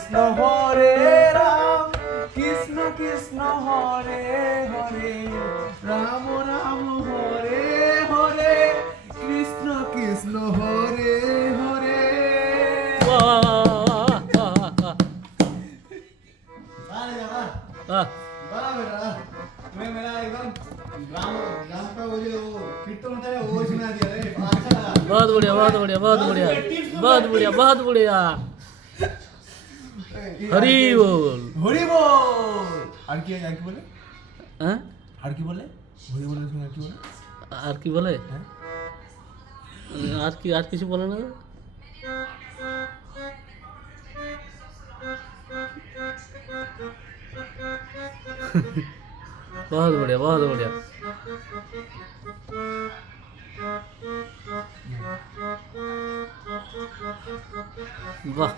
কৃষ্ণ হরে রাম কৃষ্ণ কৃষ্ণ হরে হরে রাম রাম হরে হরে কৃষ্ণ কৃষ্ণ হরে হরে वाह बेटा मैं मेरा एकदम राम राम का वो जो कीर्तन होता है वो सुना दिया रे अच्छा लगा बहुत बढ़िया बहुत बढ़िया बहुत बढ़िया बहुत बढ़िया बहुत बढ़िया हरी बोल हरि बोल আর কি বলে হ্যাঁ আর কি বলে হরি বলে শুনে আর কি বলে আর কি বলে হ্যাঁ আর কিছু বলে না बहुत बढ़िया बहुत बढ़िया वाह